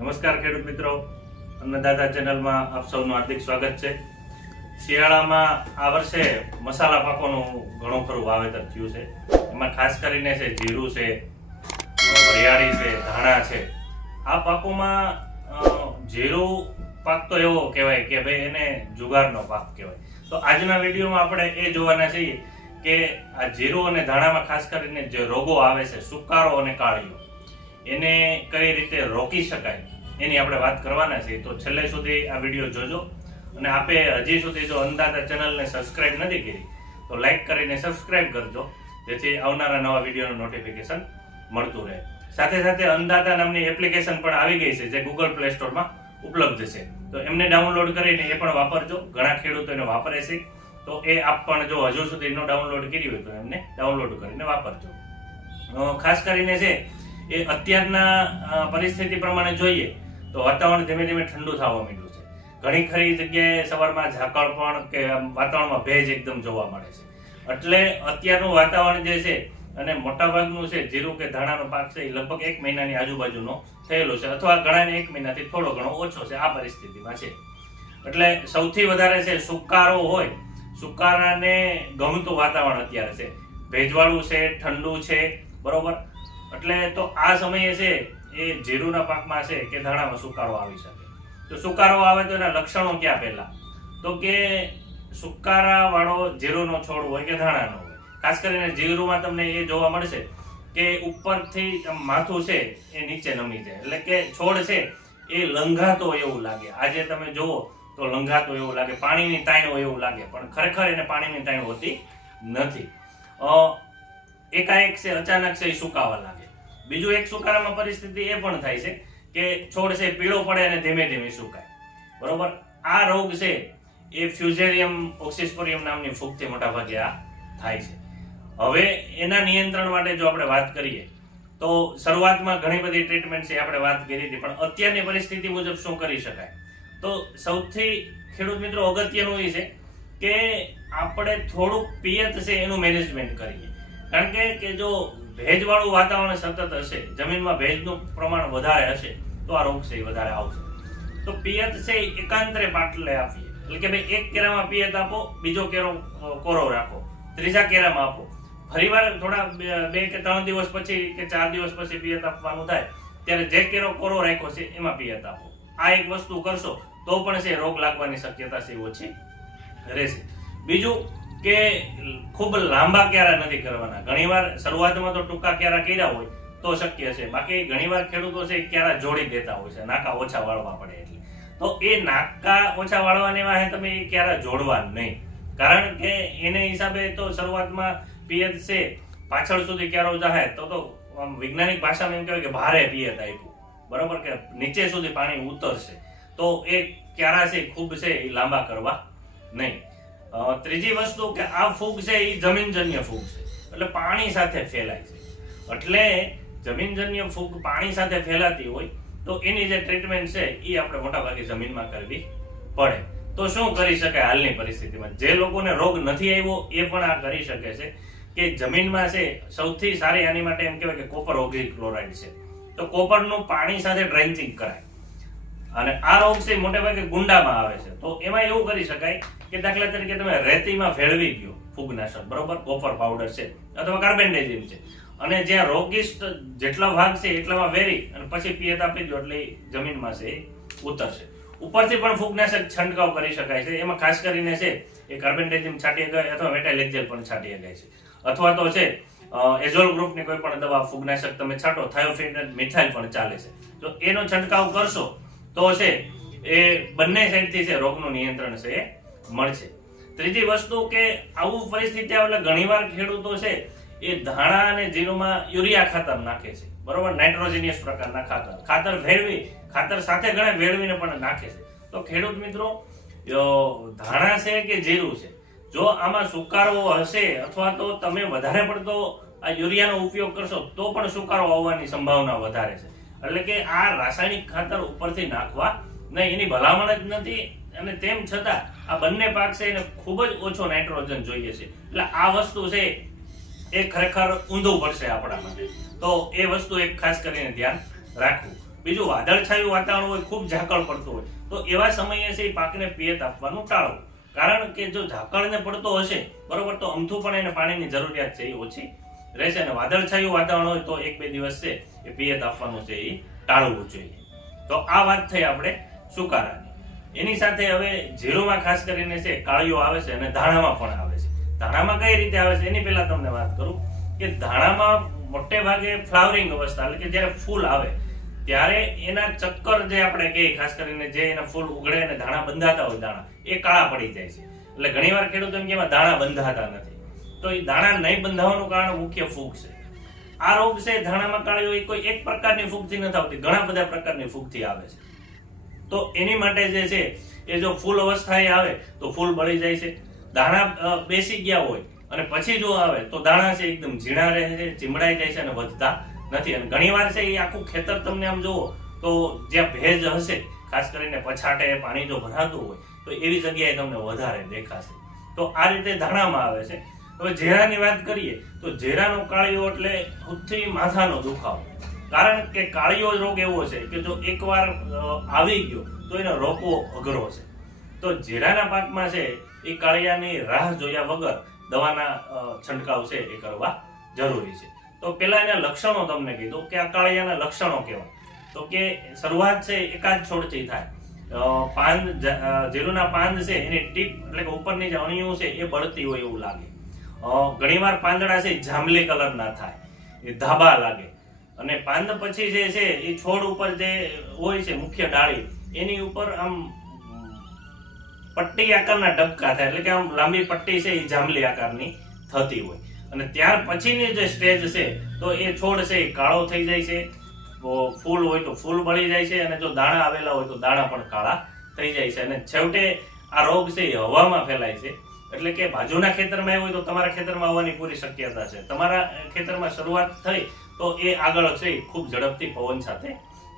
નમસ્કાર ખેડૂત મિત્રો. અન્નદાતા ચેનલમાં આપ સૌનું હાર્દિક સ્વાગત છે. શિયાળામાં આ વર્ષે મસાલા પાકોનું ઘણું ખરું વાવેતર થયું છે. એમાં ખાસ કરીને છે જીરું છે, વરિયાળી છે, ધાણા છે. આ પાકોમાં જીરું પાક તો એવો કહેવાય કે ભાઈ એને જુગારનો પાક કહેવાય. તો આજના વિડીયોમાં આપણે એ જોવાના છીએ કે આ જીરું અને ધાણામાં ખાસ કરીને જે રોગો આવે છે, સુકારો અને કાળીઓ, એને કઈ રીતે રોકી શકાય? એની આપણે વાત કરવાના છીએ. તો છેલ્લે સુધી આ વીડિયો જોજો અને આપે હજી સુધી જો અંદાતા ચેનલને સબસ્ક્રાઇબ નથી કરી, તો લાઈક કરીને સબસ્ક્રાઇબ કરજો, જેથી આવનારા નવા વિડીયોનું નોટિફિકેશન મળતું રહે. સાથે સાથે અંદાતા નામની એપ્લિકેશન પણ આવી ગઈ છે, જે ગૂગલ પ્લે સ્ટોરમાં ઉપલબ્ધ છે. તો એમને ડાઉનલોડ કરીને એ પણ વાપરજો. ઘણા ખેડૂતો એને વાપરે છે. તો એ આપ પણ જો હજુ સુધી નો ડાઉનલોડ કરી હોય તો એમને ડાઉનલોડ કરીને વાપરજો. ખાસ કરીને છે એ અત્યારના પરિસ્થિતિ પ્રમાણે જોઈએ તો વાતાવરણ ધીમે ધીમે ઠંડુ થવા માંડ્યું છે. ઘણી ખરી જગ્યાએ સવારમાં ઝાકળ પણ કે વાતાવરણમાં ભેજ એકદમ જોવા મળે છે. એટલે અત્યારનું વાતાવરણ જે છે અને મોટાભાગનું છે જીરું કે ધાણાનો પાક છે એ લગભગ એક મહિનાની આજુબાજુનો થયેલો છે અથવા ઘણાને એક મહિનાથી થોડો ઘણો ઓછો છે. આ પરિસ્થિતિમાં છે. એટલે સૌથી વધારે છે સુકારો હોય, સુકારાને ગમતું વાતાવરણ અત્યારે છે. ભેજવાળું છે, ઠંડુ છે, બરોબર? એટલે તો આ સમયે છે એ જીરુના પાકમાં છે કે ધાણામાં સુકારો આવી શકે. તો સુકારો આવે તો એના લક્ષણો ક્યાં પહેલા? તો કે સુકારા વાળો જીરુનો છોડ હોય કે ધાણાનો હોય. ખાસ કરીને જીરુમાં તમને એ જોવા મળશે કે ઉપરથી માથું છે એ નીચે નમી જાય. એટલે કે છોડ છે એ લંઘાતો એવું લાગે. આજે તમે જુઓ તો લંઘાતો એવું લાગે, પાણીની તાણ હોય એવું લાગે, પણ ખરેખર એને પાણીની તાણ હોતી નથી. એકાએક છે, અચાનક છે, એ સુકાવા લાગે. બીજું એક સુકારામાં પરિસ્થિતિ એ પણ થાય છે કે છોડ છે પીળો પડે અને ધીમે ધીમે સુકાય. બરોબર? આ રોગ છે એ ફ્યુઝેરિયમ ઓક્સિસ્પોરિયમ નામની ફૂગથી મોટા ભાગે આ થાય છે. હવે એના નિયંત્રણ માટે જો આપણે વાત કરીએ, તો શરૂઆતમાં ઘણી બધી ટ્રીટમેન્ટ છે આપણે વાત કરી હતી, પણ અત્યારની પરિસ્થિતિ મુજબ શું કરી શકાય? તો સૌથી ખેડૂત મિત્રો અગત્યનું એ છે કે આપણે થોડુંક પિયત છે એનું મેનેજમેન્ટ કરીએ. કારણ કે જો ભેજવાળું વાતાવરણ સતત હશે, જમીનમાં ભેજનું પ્રમાણ વધારે હશે, તો આ રોગ છે એ વધારે આવશે. તો પિયત છે એકાંતરે પાટલે આપીએ. એટલે કે ભાઈ એક કેરામાં પિયત આપો, બીજો કેરો કોરો રાખો. ત્રીજા કેરામાં આપો. ફરીવાર થોડા બે- કે ત્રણ દિવસ પછી કે ચાર દિવસ પછી પિયત આપવાનું થાય, ત્યારે જે કેરો કોરો રાખ્યો છે એમાં પિયત આપો. આ એક વસ્તુ કરશો, તો પણ છે રોગ લાગવાની શક્યતા છે ઓછી રહેશે. બીજું કે ખૂબ લાંબા ક્યારા નથી કરવાના. ઘણીવાર શરૂઆતમાં તો ટૂંકા ક્યારા કર્યા હોય તો શક્ય છે. બાકી ઘણીવાર ખેડૂતો છે ક્યારા જોડી દેતા હોય છે. નાકા ઓછા વાળવા પડે એટલે. તો એ નાકા ઓછા વાળવાની વાહે તમે એ ક્યારા જોડવા નહીં. કારણ કે એને હિસાબે તો શરૂઆતમાં પિયત છે. પાછળ સુધી ક્યારો જાહે તો તો આમ વૈજ્ઞાનિક ભાષામાં એમ કહેવાય કે ભારે પિયત આપ્યું. બરોબર કે નીચે સુધી પાણી ઉતરશે. તો એ ક્યારા છે, ખૂબ છે, એ લાંબા કરવા નહીં. ત્રીજી વસ્તુ કે આ ફૂગ છે એ જમીનજન્ય ફૂગ છે. એટલે પાણી સાથે ફેલાય છે. એટલે જમીનજન્ય ફૂગ પાણી સાથે ફેલાતી હોય તો એની જે ટ્રીટમેન્ટ છે એ આપણે મોટાભાગે જમીનમાં કરવી પડે. તો શું કરી શકાય હાલની પરિસ્થિતિમાં? જે લોકોને રોગ નથી આવ્યો એ પણ આ કરી શકે છે કે જમીનમાં છે સૌથી સારી આની માટે એમ કહેવાય કે કોપર ઓગળી ક્લોરાઇડ છે. તો કોપરનું પાણી સાથે ડ્રેન્ચિંગ કરાય. અને આ રોગ છે મોટે ભાગે ગુંડામાં આવે છે. તો એમાં એવું કરી શકાય કે દાખલા તરીકે તમે રેતીમાં ફેળવી ગયો ફૂગનાશક, બરોબર? કોપર પાવડર છે, અથવા કાર્બેન્ડેઝિમ છે. અને જ્યાં રોગિસ્ટ જેટલા ભાગ છે એટલામાં વેરી અને પછી પિયત આપી દો એટલે જમીનમાં છે ઉતરશે. ઉપરથી પણ ફૂગનાશક છંટકાવ કરી શકાય છે. એમાં ખાસ કરીને છે, એ કાર્બેન્ડેઝિમ છાંટી શકાય અથવા મેટાલેક્ઝેલ પણ છાંટી શકાય છે. અથવા તો છે એઝોલ ગ્રુપની કોઈ પણ દવા ફૂગનાશક તમે છાંટો થાયોફિન મિથાઇલ પણ ચાલે છે. તો એનો છંટકાવ કરશો, તો છે, એ બંને સાઈડથી છે, રોગનું નિયંત્રણ છે એ મળશે. ત્રીજી વસ્તુ કે આવું પરિસ્થિતિ આવે એટલે ઘણીવાર ખેડૂતો છે એ ધાણા અને જીરુમાં યુરિયા ખાતર નાખે છે. બરોબર? નાઇટ્રોજિનિયસ પ્રકારના ખાતર. ખાતર ભેળવી, ખાતર સાથે ઘણા ભેળવીને પણ નાખે છે. તો ખેડૂત મિત્રો ધાણા છે કે જીરું છે? જો આમાં સુકારો હશે અથવા તો તમે વધારે પડતો આ યુરિયાનો ઉપયોગ કરશો, તો પણ સુકારો આવવાની સંભાવના વધારે છે. એટલે કે આ રાસાયણિક ખાતર ઉપરથી નાખવા નહીં, એની ભલામણ જ નથી અને તેમ છતાં આ બંને પાક છે એને ખૂબ જ ઓછો નાઇટ્રોજન જોઈએ છે. એટલે આ વસ્તુ છે એ ખરેખર ઊંધું પડશે આપણા માટે. તો એ વસ્તુ એક ખાસ કરીને ધ્યાન રાખવું. બીજું, વાદળછાયું વાતાવરણ હોય, ખૂબ ઝાકળ પડતું હોય, તો એવા સમયે છે પાકને પિયત આપવાનું ટાળવું. કારણ કે જો ઝાકળને પડતો હશે, બરોબર, તો અમથું પણ એને પાણીની જરૂરિયાત છે એ ઓછી રહેશે અને વાદળછાયું વાતાવરણ હોય, તો એક બે દિવસ છે એ પિયત આપવાનું છે એ ટાળવું જોઈએ. તો આ વાત થઈ આપણે સુકારાની. એની સાથે હવે જીરુમાં ખાસ કરીને છે, કાળીઓ આવે છે અને ધાણામાં પણ આવે છે. ધાણામાં કઈ રીતે આવે છે? એની પહેલા તમને વાત કરું કે ધાણામાં મોટે ભાગે ફ્લાવરિંગ અવસ્થા, એટલે કે જ્યારે ફૂલ આવે, ત્યારે એના ચક્કર જે આપણે કહીએ, ખાસ કરીને જે એના ફૂલ ઉગડે અને ધાણા બંધાતા હોય દાણા એ કાળા પડી જાય છે. એટલે ઘણીવાર ખેડૂતો એમ કે એમાં દાણા બંધાતા નથી. તો એ દાણા નહીં બંધાવાનું કારણ મુખ્ય ફૂગ છે. આ રોગ છે ધાણામાં કાળીઓ, એ કોઈ એક પ્રકારની ફૂગથી નથી આવતી. ઘણા બધા પ્રકારની ફૂગથી આવે છે. તો એની માટે જે છે, એ જો ફૂલ અવસ્થાએ આવે, તો ફૂલ બળી જાય છે. દાણા બેસી ગયા હોય અને પછી જો આવે, તો દાણા છે એકદમ ઝીણા રહે છે, ચીમડાઈ જાય છે અને વધતા નથી. અને ઘણીવાર છે એ આખું ખેતર તમને આમ જુઓ, તો જ્યાં ભેજ હશે, ખાસ કરીને પછાટે પાણી જો ભરાતું હોય, તો એવી જગ્યાએ તમને વધારે દેખાશે. તો આ રીતે ધાણામાં આવે છે. હવે ઝેરાની વાત કરીએ, તો ઝેરાનો કાળિયો એટલે સૌથી માથાનો દુખાવો. કારણ કે કાળિયો રોગ એવો છે કે જો એકવાર આવી ગયો, તો એને રોકવો અઘરો છે. તો જીરાના પાકમાં છે, એ કાળિયાની રાહ જોયા વગર દવાના છંટકાવ છે એ કરવા જરૂરી છે. તો પેલા એના લક્ષણો તમને કીધું કે આ કાળિયાના લક્ષણો કેવા? તો કે શરૂઆત છે, એકાદ છોડથી થાય. પાંદ જીરુના પાંદ છે, એની ટીપ એટલે કે ઉપરની જે અણીઓ છે, એ બળતી હોય એવું લાગે. ઘણીવાર પાંદડા છે, જાંબલી કલરના થાય. એ ધાબા લાગે. અને પાંદ પછી જે છે, એ છોડ ઉપર જે હોય છે, મુખ્ય ડાળી, એની ઉપર આમ પટ્ટી આકારના ડબકા થાય, એટલે કે આમ લાંબી પટ્ટી છે, એ જાંબલી આકારની થતી હોય. અને ત્યાર પછીની જે સ્ટેજ છે, તો એ છોડ છે, એ કાળો થઈ જાય છે. ફૂલ હોય તો ફૂલ બળી જાય છે, અને જો દાણા આવેલા હોય તો દાણા પણ કાળા થઈ જાય છે. અને છેવટે આ રોગ છે, એ હવામાં ફેલાય છે. એટલે કે બાજુના ખેતરમાં આવ્યો હોય તો તમારા ખેતરમાં આવવાની પૂરી શક્યતા છે. તમારા ખેતરમાં શરૂઆત થઈ તો એ આગળ છે ખૂબ ઝડપથી પવન સાથે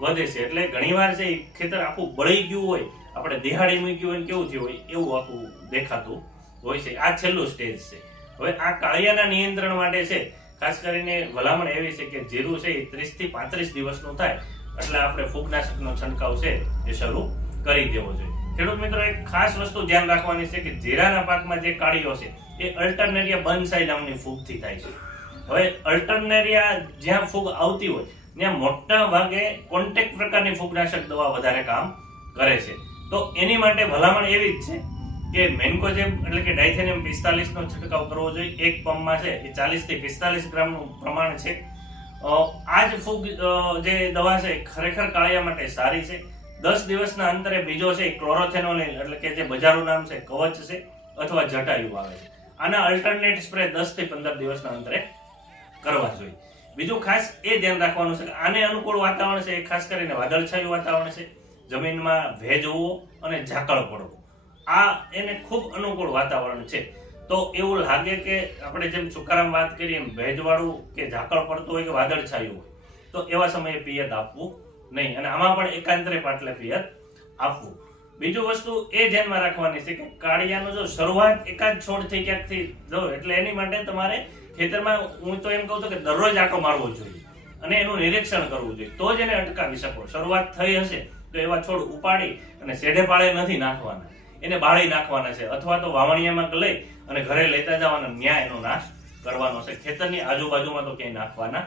વધે છે. એટલે ઘણીવાર છે ખેતર આખું બળી ગયું હોય, આપણે દિહાડી ગયું હોય કેવું થયું હોય, એવું આખું દેખાતું હોય છે. આ છેલ્લું સ્ટેજ છે. હવે આ કાળિયાના નિયંત્રણ માટે છે, ખાસ કરીને ભલામણ એવી છે કે જીરું છે એ ત્રીસથી પાંત્રીસ દિવસનું થાય, એટલે આપણે ફૂગનાશકનો છંટકાવ છે એ શરૂ કરી દેવો જોઈએ. ખેડૂત મિત્રો, એક ખાસ વસ્તુ ધ્યાન રાખવાની છે કે જીરાના પાકમાં જે કાળીઓ છે, એ અલ્ટરનેરિયા બનસાઈ નામની ફૂગથી થાય છે. હવે અલ્ટરનેરિયા જ્યાં ફૂગ આવતી હોય, ત્યાં મોટા ભાગે કોન્ટેક્ટ પ્રકારની ફૂગનાશક દવા વધારે કામ કરે છે. તો એની માટે ભલામણ એવી જ છે કે મેન્કોજેબ એટલે કે ડાયથેનિયમ પિસ્તાલીસનો છંટકાવ કરવો જોઈએ. એક પંપમાં છે, એ ચાલીસથી પિસ્તાલીસ ગ્રામનું પ્રમાણ છે. આ જ ફૂગ જે દવા છે ખરેખર કાળિયા માટે સારી છે. દસ દિવસના અંતરે બીજો છે ક્લોરોથેનોલ એટલે કે જે બજારનું નામ છે, કવચ છે, અથવા જટાયુ આવે છે. આના અલ્ટરનેટ સ્પ્રે દસથી પંદર દિવસના અંતરે કરવા જોઈએ. બીજું ખાસ એ ધ્યાન રાખવાનું છે કે આને અનુકૂળ વાતાવરણ છે એ ખાસ કરીને વાદળછાયું વાતાવરણ છે. જમીનમાં ભેજ હોવો અને ઝાકળ પડવો. આ એને ખૂબ અનુકૂળ વાતાવરણ છે. તો એવું લાગે કે આપણે જેમ સુકારામ વાત કરીએ એમ ભેજવાળું કે ઝાકળ પડતું હોય કે વાદળછાયું હોય. તો એવા સમયે પિયત આપવું નહીં અને આમાં પણ એકાંતરે પાટલે પિયત આપવું. બીજું વસ્તુ એ ધ્યાનમાં રાખવાની છે કે કાળિયાનો જો શરૂઆત એકાદ છોડથી ક્યાંકથી લો એટલે એની માટે તમારે ખેતરમાં હું તો એમ કહું છું કે દરરોજ આંટો મારવો જોઈએ. અને એનું નિરીક્ષણ કરવું જોઈએ. તો જ એને અટકાવી શકો. શરૂઆત થઈ હશે તો એવા છોડ ઉપાડી અને શેઢે પાળે નથી નાખવાના. એને બાળી નાખવાના છે. અથવા તો વાવણિયામાં લઈ અને ઘરે લેતા જવાના ન્યાય એનો નાશ કરવાનો છે. ખેતરની આજુબાજુમાં તો ક્યાંય નાખવાના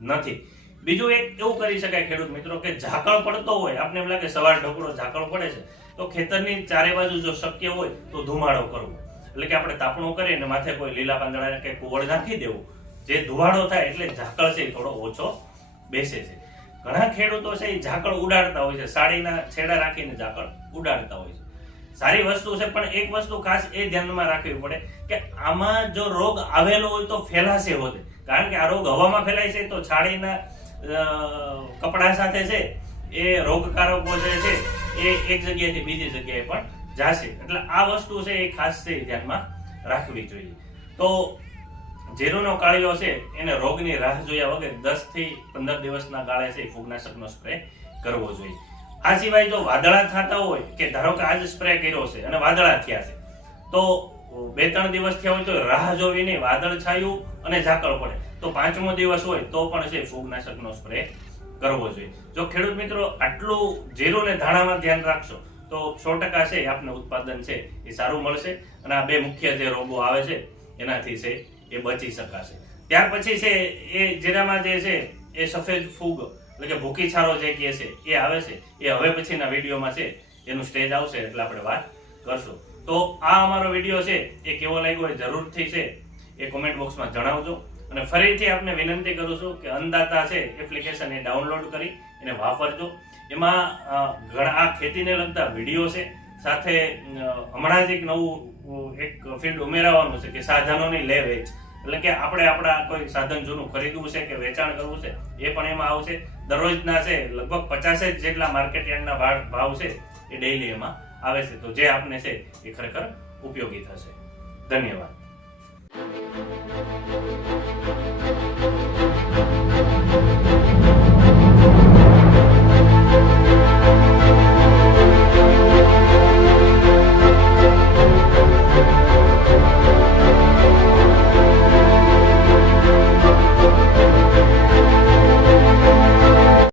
નથી. બીજું એક એવું કરી શકાય ખેડૂત મિત્રો કે ઝાકળ પડતો હોય. આપણે એમ લાગે સવાર ઢોકળો ઝાકળ પડે છે. તો ખેતરની ચારે બાજુ જો શક્ય હોય તો ધુમાડો કરવો. એટલે કે આપણે તાપણું કરી માથે કોઈ લીલા પાંદડા કે કુવળ નાખી દેવું. જે ધુવાડો થાય એટલે ઝાકળ છે થોડો ઓછો બેસે છે. ઘણા ખેડૂતો છે એ ઝાકળ ઉડાડતા હોય છે. સાડીના છેડા રાખીને ઝાકળ ઉડાડતા હોય છે. સારી વસ્તુ છે, પણ એક વસ્તુ ખાસ એ ધ્યાનમાં રાખવી પડે કે આમાં જો રોગ આવેલો હોય તો ફેલાશે હોતે. કારણ કે આ રોગ હવામાં ફેલાય છે, તો છાડીના કપડા સાથે છે, એ રોગકારકો જે છે, એ એક જગ્યાએથી બીજી જગ્યાએ પણ જાશે. એટલે આ વસ્તુ છે એ ખાસ છે ધ્યાનમાં રાખવી જોઈએ. તો જીરુનો કાળિયો છે, એને રોગની રાહ જોયા વગર દસથી પંદર દિવસના ગાળે છે ફૂગનાશકનો સ્પ્રે કરવો જોઈએ. આ સિવાય જો વાદળા થતા હોય કે ધારો કે આજ સ્પ્રે કર્યો છે અને વાદળા થયા છે, તો બે ત્રણ દિવસ થયા હોય તો રાહ જોવી નહીં વાદળ છાયું અને ઝાકળ પડે. તો પાંચમો દિવસ હોય તો પણ છે ફૂગનાશકનો સ્પ્રે કરવો જોઈએ. જો ખેડૂત મિત્રો આટલું જીરું ને ધાણામાં ધ્યાન રાખશો તો સો ટકા છે આપને ઉત્પાદન છે, એ સારું મળશે અને આ બે મુખ્ય જે રોગો આવે છે, એનાથી છે એ બચી શકાશે. ત્યાર પછી છે એ જેનામાં જે છે એ સફેદ ફૂગ, એટલે કે ભૂકી છારો જે કહે છે, એ આવે છે. એ હવે પછીના વિડીયોમાં છે, એનું સ્ટેજ આવશે એટલે આપણે વાત કરશું. તો આ અમારો વીડિયો છે, એ કેવો લાગ્યો એ જરૂરથી છે, એ કોમેન્ટ બોક્સમાં જણાવજો. અને ફરીથી આપને વિનંતી કરું છું કે અન્નદાતા છે એપ્લિકેશન એ ડાઉનલોડ કરી, એને વાપરજો. એમાં ઘણા આ ખેતીને લગતા વીડિયો છે. સાથે હમણાં જ એક નવું એક ફિલ્ડ ઉમેરાવાનું છે કે સાધનોની લે વેચ. એટલે કે આપણે આપણા કોઈ સાધન જૂનું ખરીદવું છે કે વેચાણ કરવું છે, એ પણ એમાં આવશે. દરરોજના છે, લગભગ પચાસેક જેટલા માર્કેટ યાર્ડના ભાવ છે, એ ડેઈલી એમાં આવે છે. તો જે આપને છે, એ ખરેખર ઉપયોગી થશે. ધન્યવાદ.